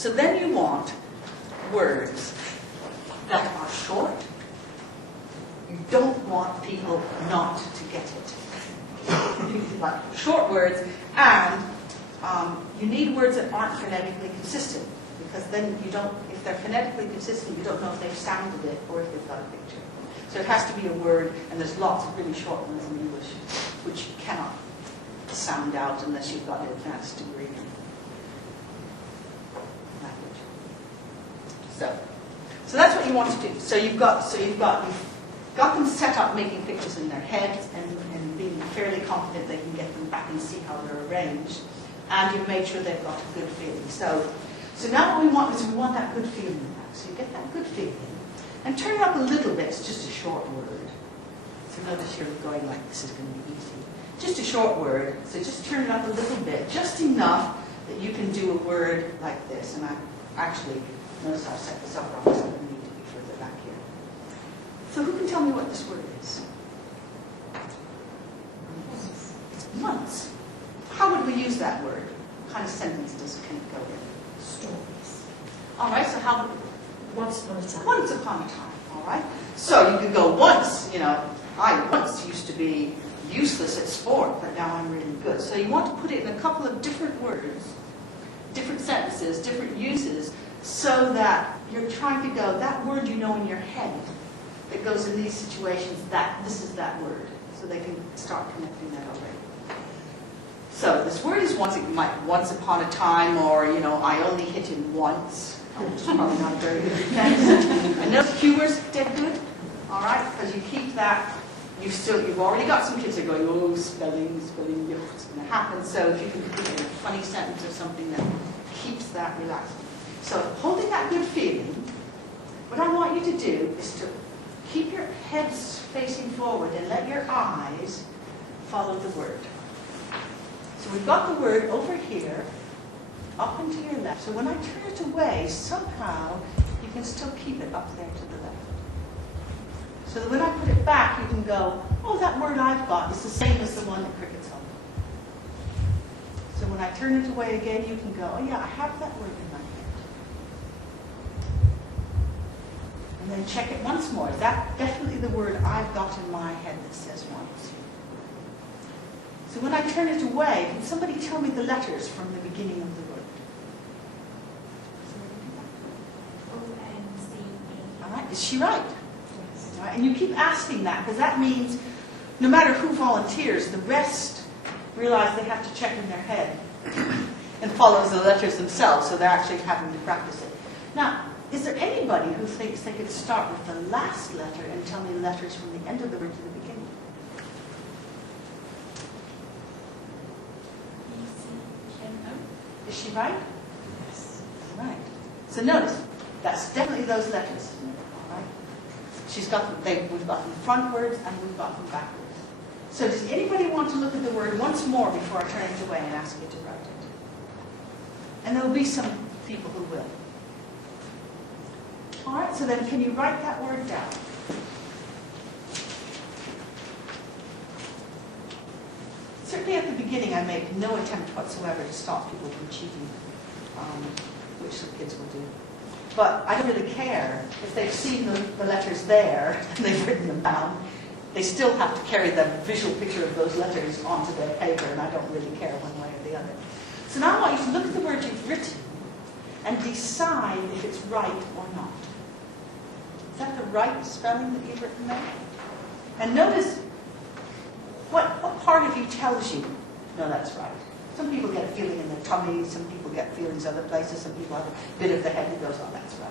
So then you want words that are short. You don't want people not to get it. Like short words, and you need words that aren't phonetically consistent, because then you don't, if they're phonetically consistent, you don't know if they've sounded it or if they've got a picture. So it has to be a word, and there's lots of really short ones in English, which you cannot sound out unless you've got an advanced degree in language. So that's what you want to do. So you've got them set up making pictures in their heads and being fairly confident they can get them back and see how they're arranged, and you've made sure they've got a good feeling. So now what we want is we want that good feeling back. So you get that good feeling, and turn it up a little bit. It's just a short word. So notice you're going like, this is going to be easy. Just a short word. So just turn it up a little bit, just enough that you can do a word like this. And I actually, notice I've set this up wrong, so I need to be further back here. So who can tell me what this word is? Months. How would we use that word? What kind of sentence can it go in? Stories. All right, so how would Once upon a time. Once upon a time, all right? So you could go once, I once used to be useless at sport, but now I'm really good. So you want to put it in a couple of different words, different sentences, different uses, so that you're trying to go, that word you know in your head that goes in these situations, this is that word. So they can start connecting that already. So this word is once upon a time, or, I only hit him once. Which is probably not very good. And no humor's dead good, all right? Because you keep that, you've already got some kids that are going, oh, spelling, what's going to happen? So if you can put in a funny sentence or something that keeps that relaxed. So holding that good feeling, what I want you to do is to keep your heads facing forward and let your eyes follow the word. So we've got the word over here, up and to your left. So when I turn it away, somehow you can still keep it up there to the left. So that when I put it back, you can go, oh, that word I've got is the same as the one that Cricket's on. So when I turn it away again, you can go, oh yeah, I have that word in my head. And then check it once more. Is that definitely the word I've got in my head that says once? So when I turn it away, can somebody tell me the letters from the beginning of the word? All right, is she right? Yes. All right, and you keep asking that, because that means no matter who volunteers, the rest realize they have to check in their head and follow the letters themselves, so they're actually having to practice it. Now, is there anybody who thinks they could start with the last letter and tell me letters from the end of the word to the beginning? Is she right? Yes. All right. So notice, that's definitely those letters. All right. We've got them frontwards and we've got them backwards. So does anybody want to look at the word once more before I turn it away and ask you to write it? And there will be some people who will. All right, so then can you write that word down? Certainly at the beginning I make no attempt whatsoever to stop people from cheating, which some kids will do. But I don't really care if they've seen the letters there and they've written them down. They still have to carry the visual picture of those letters onto their paper, and I don't really care one way or the other. So now I want you to look at the word you've written and decide if it's right or not. Is that the right spelling that you've written there? And notice what part of you tells you, no, that's right. Some people get a feeling in their tummy, some people get feelings other places, some people have a bit of the head that goes, oh, that's right.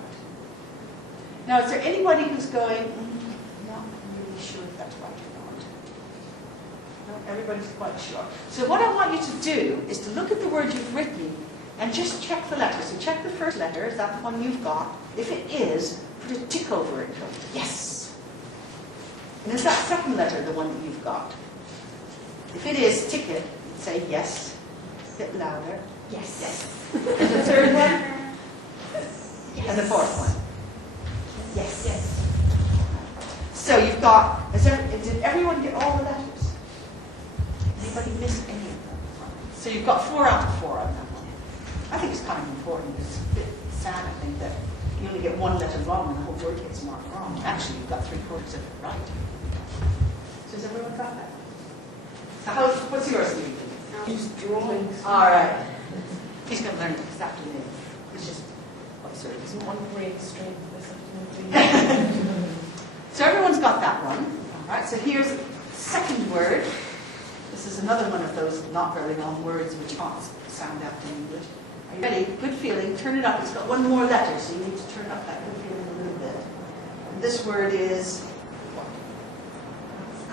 Now, is there anybody who's going, not really sure if that's right or not? No, everybody's quite sure. So what I want you to do is to look at the word you've written and just check the letters. So check the first letter, is that the one you've got? If it is, put a tick over it. Yes. And is that second letter the one that you've got? If it is, tick it and say yes. A bit louder. Yes. Yes. And the third one? Yes. And the fourth one? Yes. Yes. So you've got, did everyone get all the letters? Anybody miss any of them? So you've got 4 out of 4 on that one. I think it's kind of important. It's a bit sad, I think, that you only get one letter wrong and the whole word gets marked wrong. Actually, you've got 3/4 of it right. So has everyone got that? So what's yours, Stevie? Use drawings. All right. He's going to learn it this afternoon. It's just absurd. Isn't one brain strain this afternoon? So everyone's got that one. All right. So here's the second word. This is another one of those not very long words which can't sound out in English. Are you ready? Good feeling. Turn it up. It's got one more letter, so you need to turn up that good feeling a little bit. And this word is what?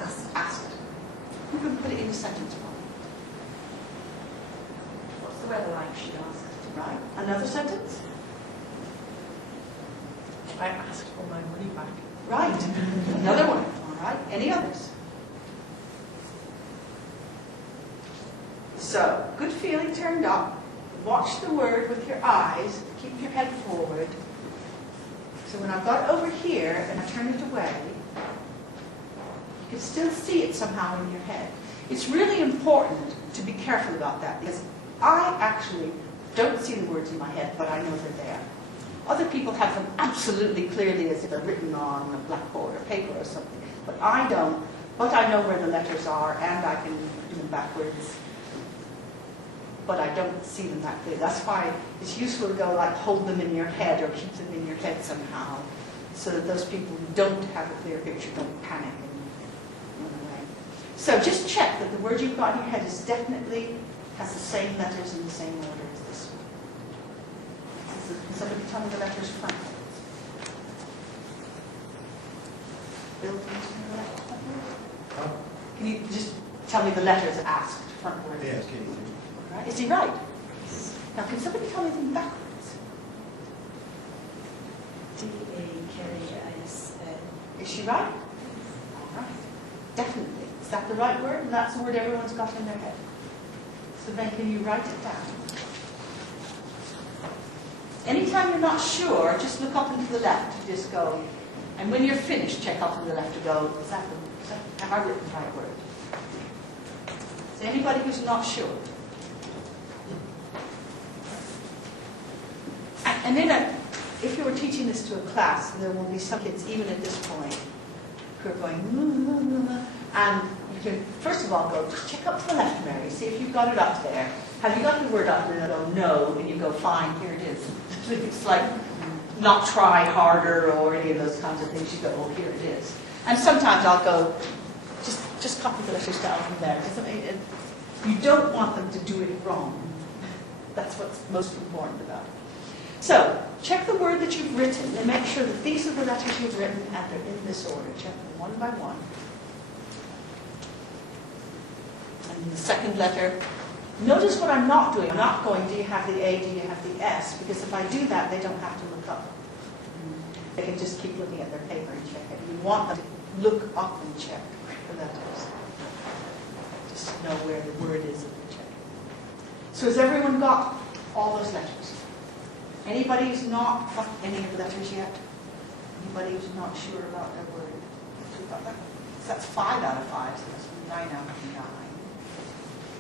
Asked. Asked. Who can put it in a sentence for me? What's the weather like, she asked. Right. Another sentence? I asked for my money back. Right. Another one. All right. Any others? So, good feeling turned up. Watch the word with your eyes. Keep your head forward. So when I've got it over here and I turn it away, you can still see it somehow in your head. It's really important to be careful about that because I actually don't see the words in my head, but I know they're there. Other people have them absolutely clearly as if they're written on a blackboard or paper or something, but I don't. But I know where the letters are and I can do them backwards, but I don't see them that clearly. That's why it's useful to go like hold them in your head or keep them in your head somehow, so that those people who don't have a clear picture don't panic and run away. So just check that the word you've got in your head is definitely has the same letters in the same order as this one. Can somebody tell me the letters frontwards? Bill, can you tell me the letters frontwards? Can you just tell me the letters asked frontwards? Yes, Katie. All right. Is he right? Now, can somebody tell me them backwards? D-A-K-I-S-N. Is she right? All right. Definitely. Is that the right word? And that's the word everyone's got in their head. So then can you write it down? Anytime you're not sure, just look up and to the left. Just go. And when you're finished, check up to the left to go, have I written the right word? Is there anybody who's not sure? And then if you were teaching this to a class, there will be some kids, even at this point, who are going, and you can, first of all, go, just check up to the left, Mary, see if you've got it up there. Have you got the word up? And they'll go, no, and you go, fine, here it is. It's like, not try harder or any of those kinds of things. You go, oh, here it is. And sometimes I'll go, just copy the letters down from there. You don't want them to do it wrong. That's what's most important about it. So, check the word that you've written and make sure that these are the letters you've written and they're in this order. Check them one by one. And the second letter, notice what I'm not doing. I'm not going, do you have the A, do you have the S? Because if I do that, they don't have to look up. They can just keep looking at their paper and check it. You want them to look up and check the letters. Just know where the word is and check it. So has everyone got all those letters? Anybody who's not got any of the letters yet? Anybody who's not sure about their word? Got that? So that's 5 out of 5, so that's 9 out of 9.